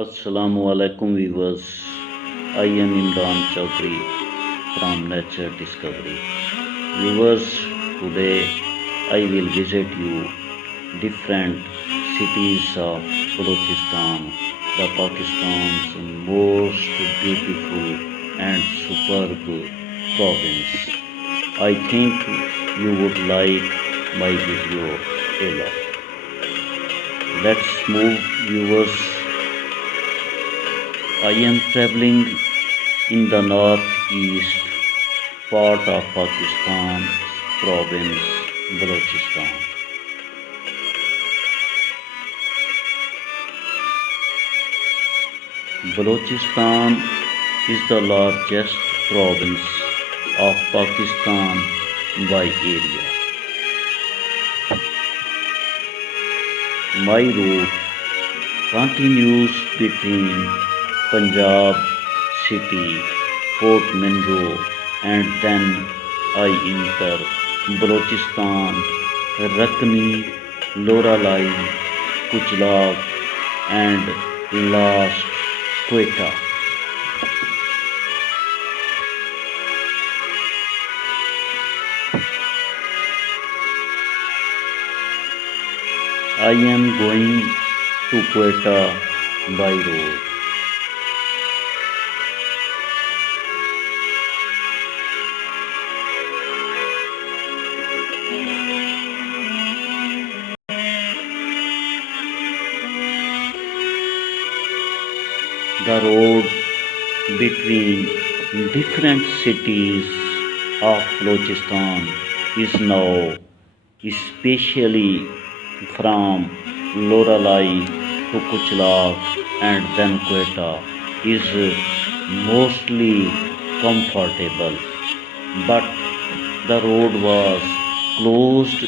Assalamu alaikum viewers. I am Imran Chaudhary from Nature Discovery. Viewers, today I will visit you different cities of Balochistan, the Pakistan's most beautiful and superb province. I think you would like my video a lot. Let's move, viewers. I am traveling in the northeast part of Pakistan's province Balochistan. Balochistan is the largest province of Pakistan by area. My route continues between Punjab city, Port Monroe, and then I enter Balochistan, Rakni, Loralai, Kuchlag, and last Quetta. I am going to Quetta by road. The road between different cities of Balochistan is now, especially from Loralai to Kuchlag and then Quetta, is mostly comfortable. But the road was closed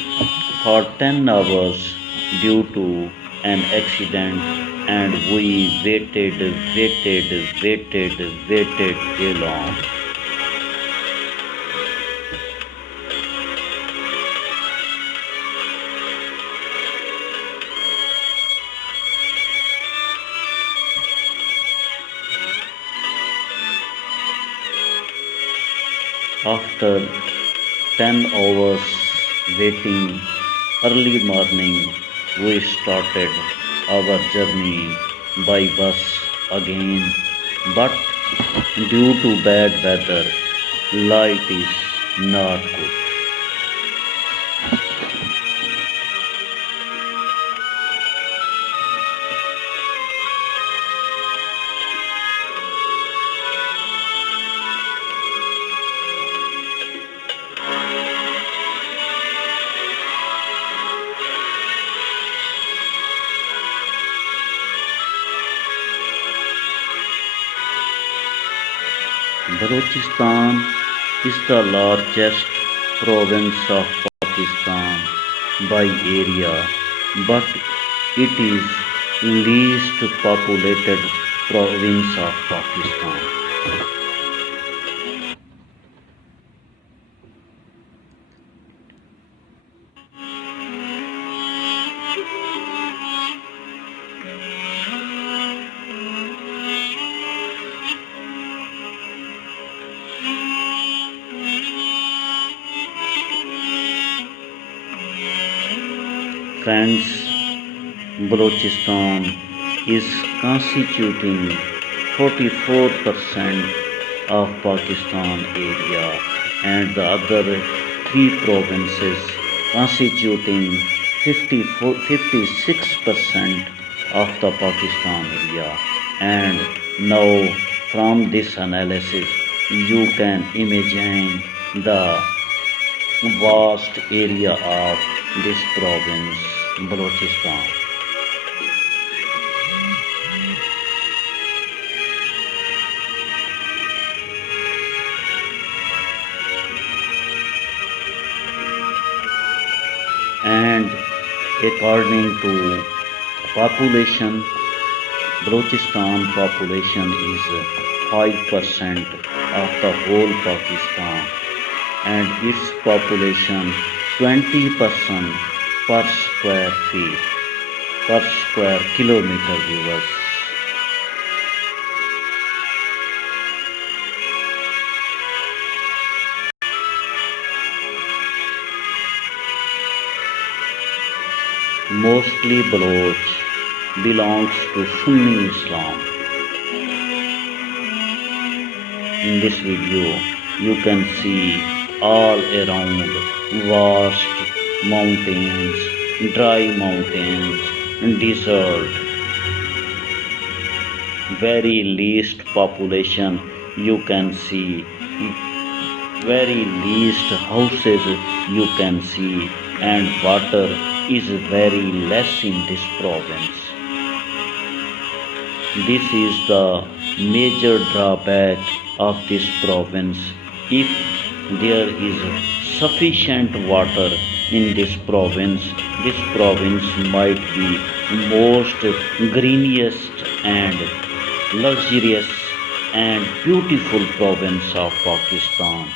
for 10 hours due to an accident, and we waited a long. After 10 hours waiting, early morning, we started our journey by bus again, but due to bad weather, light is not good. Balochistan is the largest province of Pakistan by area, but it is least populated province of Pakistan. Friends, Balochistan is constituting 44% of Pakistan area, and the other three provinces constituting 56% of the Pakistan area. And now from this analysis you can imagine the vast area of this province, Balochistan. And according to population, Balochistan population is 5% of the whole Pakistan, and its population 20% per square feet, per square kilometer, viewers. mostly Baloch, belongs to Sunni Islam. In this video, you can see all around vast mountains, dry mountains, desert, very least population you can see, very least houses you can see, and water is very less in this province. This is the major drawback of this province. If there is sufficient water in this province might be most greenest and luxurious and beautiful province of Pakistan.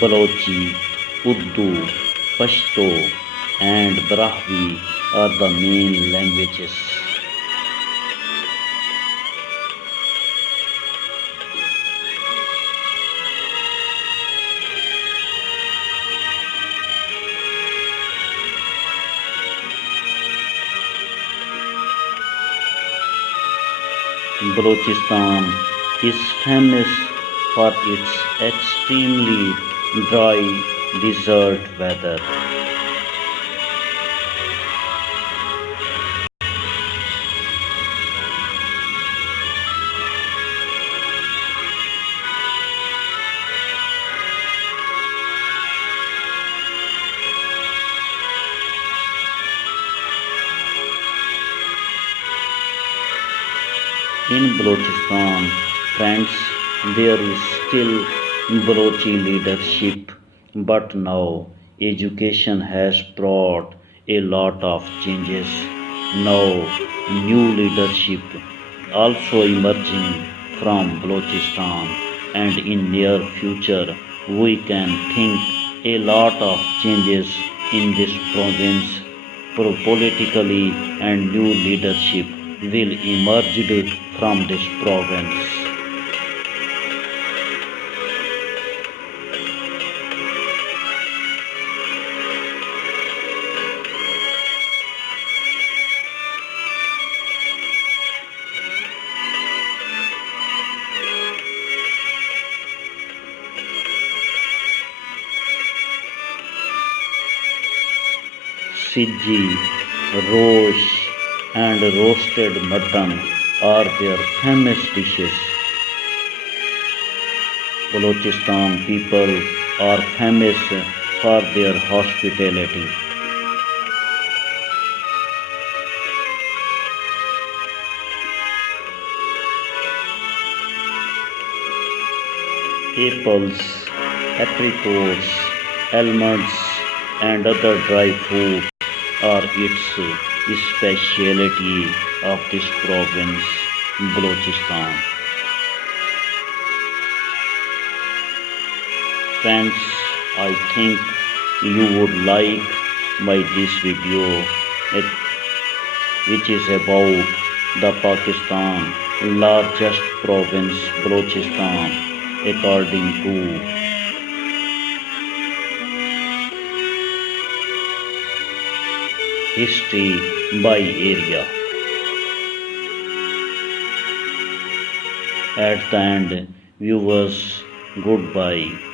Balochi, Urdu, Pashto and Brahmi are the main languages. Balochistan is famous for its extremely dry desert weather. In Balochistan, friends, there is still Balochi leadership, but now education has brought a lot of changes. Now, new leadership also emerging from Balochistan, and in near future, we can think a lot of changes in this province politically, and new leadership will emerge from this province. Sidji, rosh and roasted mutton are their famous dishes. Balochistan people are famous for their hospitality. Apples, apricots, almonds and other dry fruit are its speciality of this province, Balochistan. Friends, I think you would like this video, which is about the Pakistan largest province, Balochistan, according to history by area. At the end, viewers, goodbye.